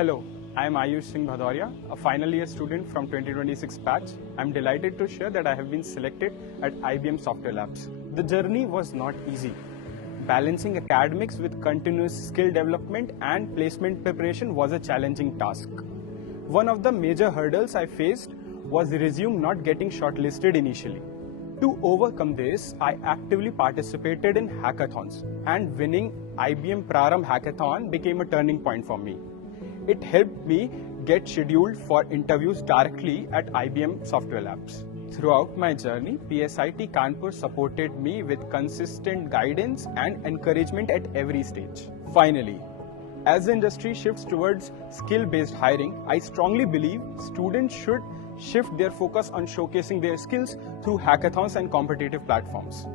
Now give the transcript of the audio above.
Hello, I am Ayush Bhadauria, a final year student from 2026 batch. I am delighted to share that I have been selected at IBM Software Labs. The journey was not easy. Balancing academics with continuous skill development and placement preparation was a challenging task. One of the major hurdles I faced was resume not getting shortlisted initially. To overcome this, I actively participated in hackathons, and winning IBM Prarambh Hackathon became a turning point for me. It helped me get scheduled for interviews directly at IBM Software Labs. Throughout my journey, PSIT Kanpur supported me with consistent guidance and encouragement at every stage. Finally, as the industry shifts towards skill-based hiring, I strongly believe students should shift their focus on showcasing their skills through hackathons and competitive platforms.